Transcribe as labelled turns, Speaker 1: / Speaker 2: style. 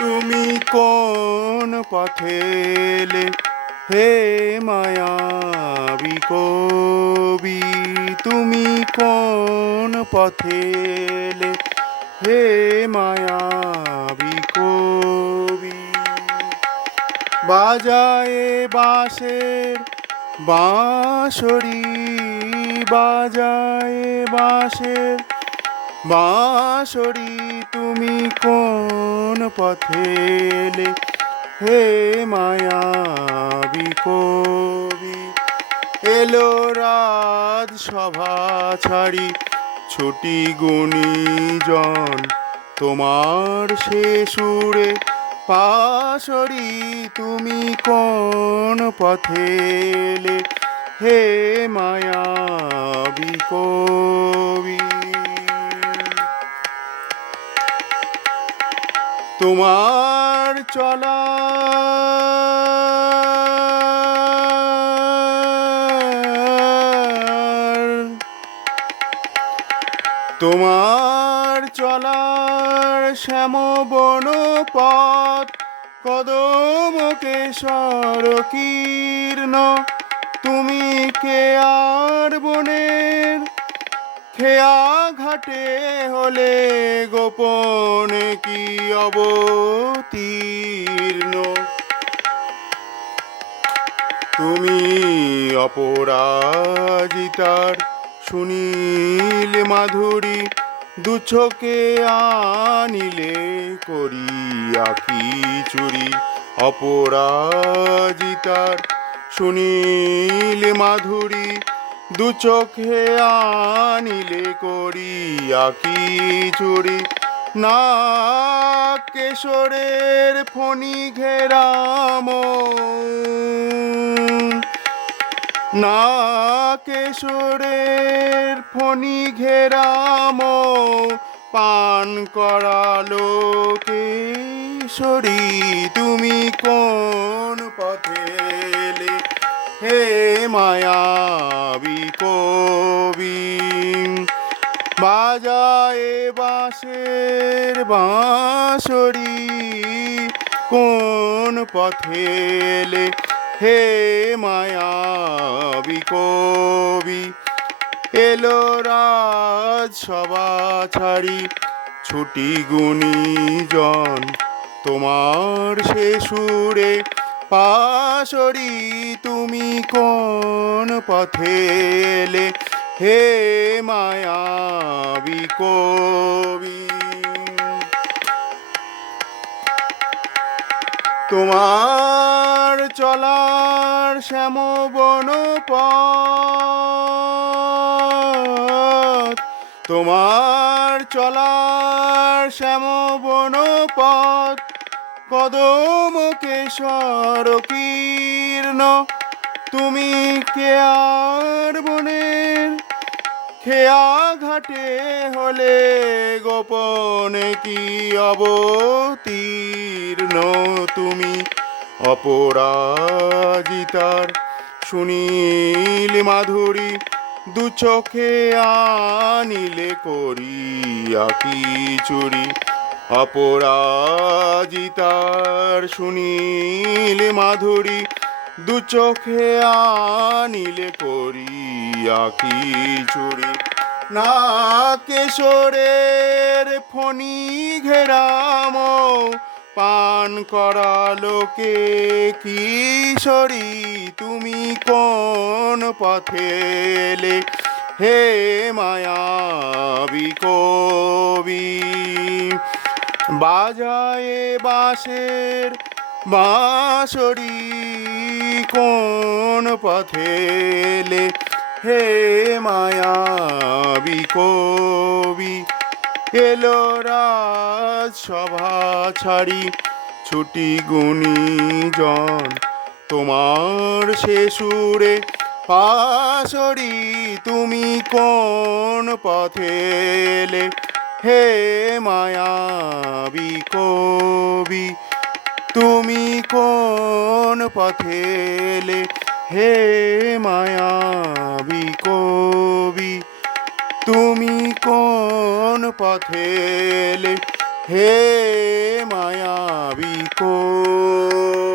Speaker 1: তুমি কোন পথেলে হে মায়াবী কবি তুমি কোন পথেলে হে মায়াবী কবি বাজায় বাঁশের বাঁশরি, বাজায় বাঁশের বাঁশরি, তুমি কোন পথেলে হে মায়াবী কবি, এলো রাত সভা ছাড়ি, ছুটি গুণীজন, তোমার সে সুরে, পাশরি তুমি কোন পথেলে হে মায়াবী কবি। তোমার চলা। তোমার চলার শ্যাম বন পথ কদম কেশর কীর্ণ তুমি কে আর বনের খেয়া ঘাটে হলে গোপন কি অবতীর্ণ? তুমি অপরাজিতার সুনীল মাধুরী দুচোকে আনিলে করি আখি চুরি? অপরাজিতার সুনীল মাধুরী দু চোখে আনিলে করি আকি চুরি? না, কেশরের ফণি ঘেরাম না, কেশরের ফণি ঘেরাম পান করালো কেশরী, তুমি কোন পথেলে হে মায়াবী কবি, বাজায় বাঁশের বাঁশরি, কোন পথেলে হে মায়াবী কবি, এলো রাজ সভা ছাড়ি, ছুটি গুণীজন, তোমার সে সুরে পাশরি তুমি কোন পথেলে হে মায়াবী কবি তোমার চলার শ্যাম বন পথ, তোমার চলার শ্যাম বন পথ কদম কেশর কীর্ণ, তুমি কে আর বনের, খেয়া ঘাটে হলে গোপনে কি অবতীর্ণ, তুমি অপরাজিতার সুনীল মাধুরী, দু চোখে আনিলে করিয়া আকি চুরি। অপরাজিতার সুনীল মাধুরী দু চোখে আনিলে করি আকি চুরি না কেশরের ফণি ঘেরাম, পান করা লোকে কিশোরী, তুমি কোন পথেলে হে মায়াবী কবি বাজায় বাঁশের বাঁশরি কোন পথেলে হে মায়াবী কবি, এলো রাজ সভা ছাড়ি, ছুটি গুণীজন তোমার সে সুরে পাশরি তুমি কোন পথেলে হে মায়াবি কবি তুমি কোন পথেলে হে মায়াবি কবি তুমি কোন পথেলে হে মায়াবি কবি